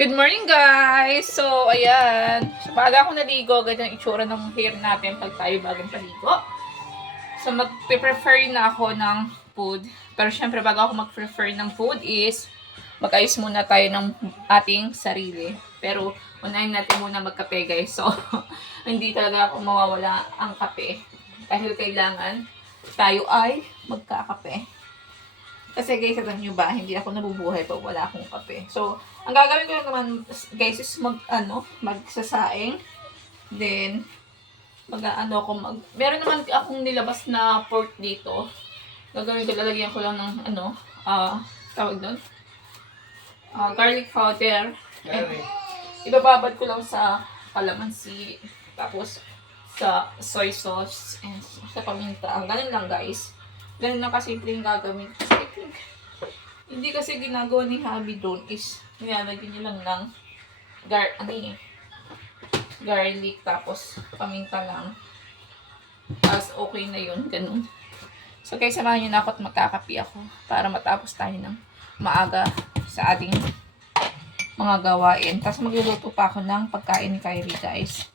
Good morning, guys! So, ayan. Baga ako naligo, ganyan ang itsura ng hair natin pag tayo bagong paligo. So, mag-prefer na ako ng food. Pero syempre, bago ako mag-prefer ng food is mag-ayos muna tayo ng ating sarili. Pero, unahin natin muna magkape, guys. So, hindi talaga ako mawawala ang kape. Dahil kailangan tayo ay magkakape. Kasi guys, alam nyo ba, hindi ako nabubuhay pag wala akong kape. So, ang gagawin ko lang naman, guys, is magsasaing. Then, meron naman akong nilabas na pork dito. Gagawin ko, lalagyan ko lang ng, tawag doon? Garlic powder. And, ibababad ko lang sa kalamansi. Tapos, sa soy sauce. And sa paminta. Ganun lang, guys. Ganun lang kasimple yung gagawin. Hindi kasi ginagawa ni Habi doon is nilalagyan niya lang ng garlic tapos paminta lang. Tapos okay na yun, ganun. So guys, samahan niyo na ako at magkakapi ako para matapos tayo ng maaga sa ating mga gawain. Tapos magluluto pa ako ng pagkain ni Kyrie, guys.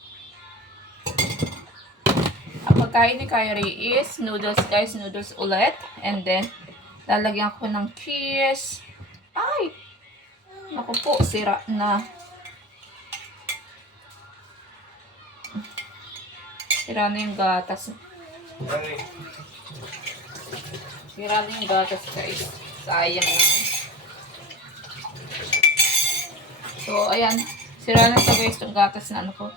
Ang pagkain ni Kyrie is noodles, guys. Noodles ulit. And then, lalagyan ko ng cheese. Ay! Naku po, sira na. Sira na yung gatas. Sira na yung gatas, guys. Sayang naman. So, ayan. Sira na ito, guys, yung gatas na ano ko.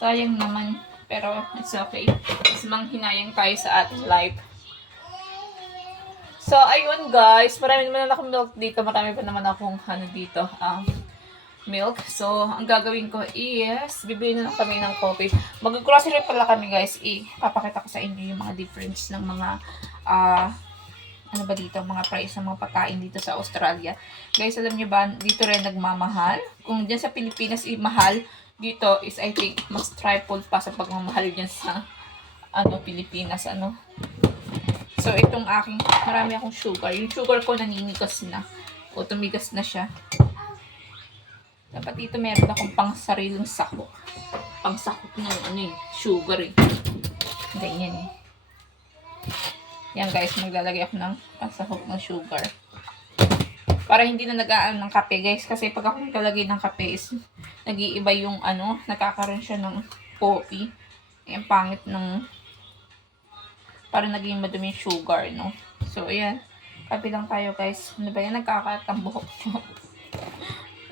Sayang naman. Pero, it's okay. Mas manghinayang tayo sa ating life. So, ayun guys, marami naman akong milk dito. Marami pa naman akong dito, milk. So, ang gagawin ko is, bibili na lang kami ng coffee. Mag-grocery pala kami guys. Papakita ko sa inyo yung mga difference ng mga, mga price ng mga pagkain dito sa Australia. Guys, alam nyo ba, dito rin nagmamahal. Kung dyan sa Pilipinas, mahal. Dito is, I think, mas triple pa sa pagmamahal dyan sa, Pilipinas, So, itong marami akong sugar. Yung sugar ko naninigas na. O, tumigas na siya. Dapat dito meron akong pang sariling sako. Pang sakot ng sugar eh. Ganyan eh. Yan guys, maglalagay ako ng pangsakot ng sugar. Para hindi na nag-aan ng kape guys. Kasi pag ako naglalagay ng kape is nag-iiba yung nakakaroon siya ng coffee. Yung pangit ng para naging madumi yung sugar, no? So, ayan. Kapi lang tayo, guys. Ano ba yan? Nagkakalat ang buhok ko.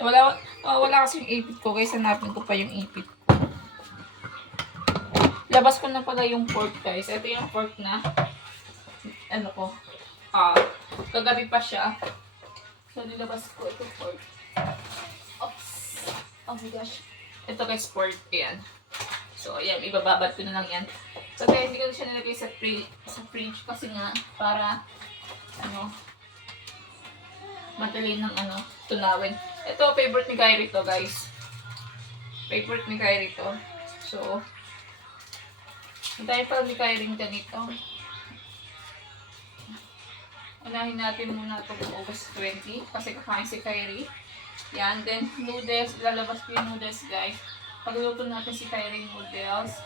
Wala kasi yung ipit ko, guys. Hanapin ko pa yung ipit ko. Labas ko na pala yung pork, guys. Ito yung pork na, kagabi pa siya. So, nilabas ko ito pork. Oops. Oh my gosh. Ito, guys, pork. Ayan. So, ayan. Ibababad ko na lang yan. So, kaya hindi ko na siya nilagay sa fridge kasi nga para madali ng tunawin. Ito, favorite ni Kyrie to, guys. Favorite ni Kyrie to. So, dahil pala ni Kyrie ganito. Unahin natin muna ito kung August 20 kasi kakain si Kyrie. Yan. Then, noodles. Lalabas ko yung noodles, guys. Pagluto natin si Kyrie noodles.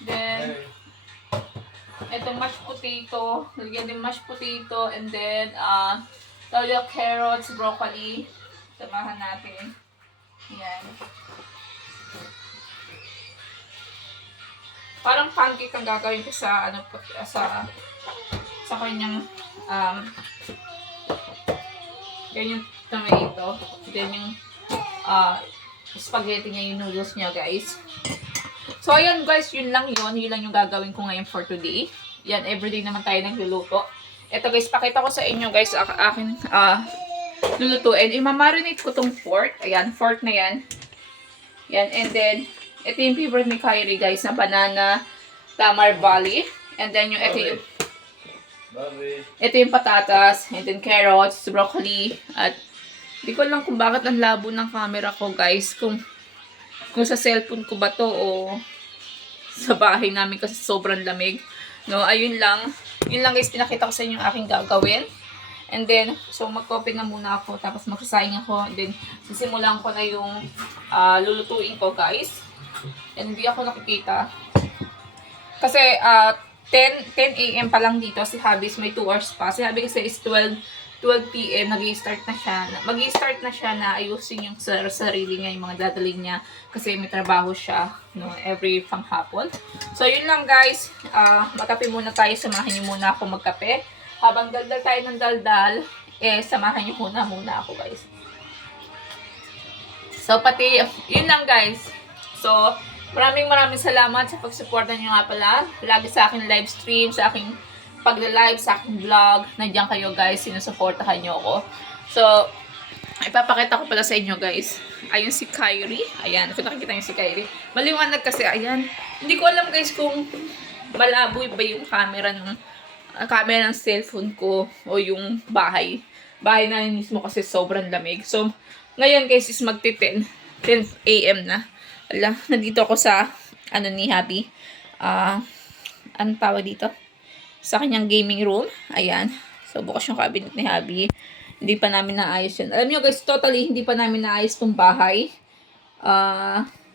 Then, itong mashed potato. Lagyan din mashed potato. And then, toyo, carrots, broccoli. Samahan natin. Yan. Parang pancake ang gagawin ko sa, sa kanyang, yan yung tomato. Then yung, spaghetti niya, yung noodles niya, guys. So, ayan guys, yun lang yung gagawin ko ngayon for today. Yan, everyday naman tayo nagluluto. Ito guys, pakita ko sa inyo guys, akin lulutuin. Imamarinate ko tong pork. Ayan, pork na yan. Yan, and then, ito yung favorite ni Kyrie guys, na banana, tamar valley. And then, ito yung patatas, and then carrots, broccoli, at di ko lang kung bakit ang labo ng camera ko guys, kung sa cellphone ko ba to o sa bahay namin kasi sobrang lamig. No, ayun lang. Yun lang guys, pinakita ko sa inyo yung aking gagawin. And then, so mag-coffee na muna ako, tapos magsasayang ako. And then, sisimulan ko na yung lulutuin ko, guys. And hindi ako nakikita. Kasi, 10 a.m. pa lang dito. Si Habis may 2 hours pa. Si Habis kasi is 12 p.m. Mag-i-start na siya. Mag-i-start na siya na ayusin yung sarili niya, yung mga dadalhin niya. Kasi may trabaho siya, no, every panghapon. So, yun lang, guys. Magkape muna tayo. Samahan niyo muna ako magkape. Habang daldal tayo ng daldal, samahan niyo muna ako, guys. So, pati, yun lang, guys. So, maraming salamat sa pagsuporta niyo nga pala. Lagi sa akin live stream, sa aking pagla-live, sa aking vlog. Nandiyan kayo, guys. Sinusuportahan niyo ako. So, ipapakita ko pala sa inyo, guys. Ayun si Kyrie. Ayan, kung nakikita niyo si Kyrie. Maliwanag kasi, ayan. Hindi ko alam, guys, kung malabo ba yung camera ng cellphone ko o yung bahay namin mismo kasi sobrang lamig. So, ngayon, guys, is magti 10 a.m. na. Ala, nandito ako sa, ni Happy. Anong tawag dito? Sa kanyang gaming room. Ayan. So, bukas yung cabinet ni Happy. Hindi pa namin naayos yun. Alam nyo, guys, totally, hindi pa namin naayos tong bahay.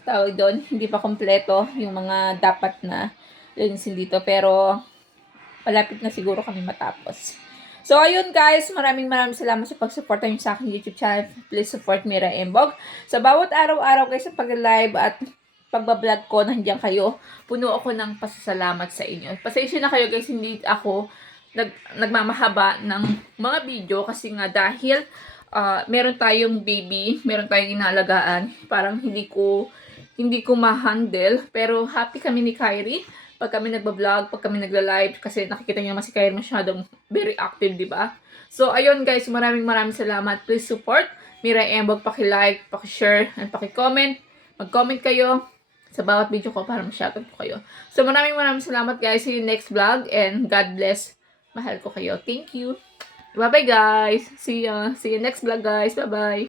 Tawag doon, hindi pa kompleto yung mga dapat na linisin dito. Pero, malapit na siguro kami matapos. So, ayun guys, maraming salamat sa pag-suporta niyo sa aking YouTube channel. Please support Mira Embog. Sa bawat araw-araw guys sa pag-live at pagbablog ko, nandiyan kayo. Puno ako ng pasasalamat sa inyo. Pasensya na kayo guys, hindi ako nagmamahaba ng mga video kasi nga dahil meron tayong baby, meron tayong inaalagaan. Parang hindi ko ma-handle. Pero happy kami ni Kyrie pag kami nagbablog, pag kami nagla-live, kasi nakikita niyo naman si Kyrie masyadong very active, di ba? So, ayun guys, maraming salamat. Please support Mira Embog, paki-like, paki-share, and paki-comment. Mag-comment kayo sa bawat video ko para ma-shoutout ko kayo. So, maraming salamat guys. See you next vlog, and God bless. Mahal ko kayo. Thank you. Bye-bye guys. See you next vlog guys. Bye-bye.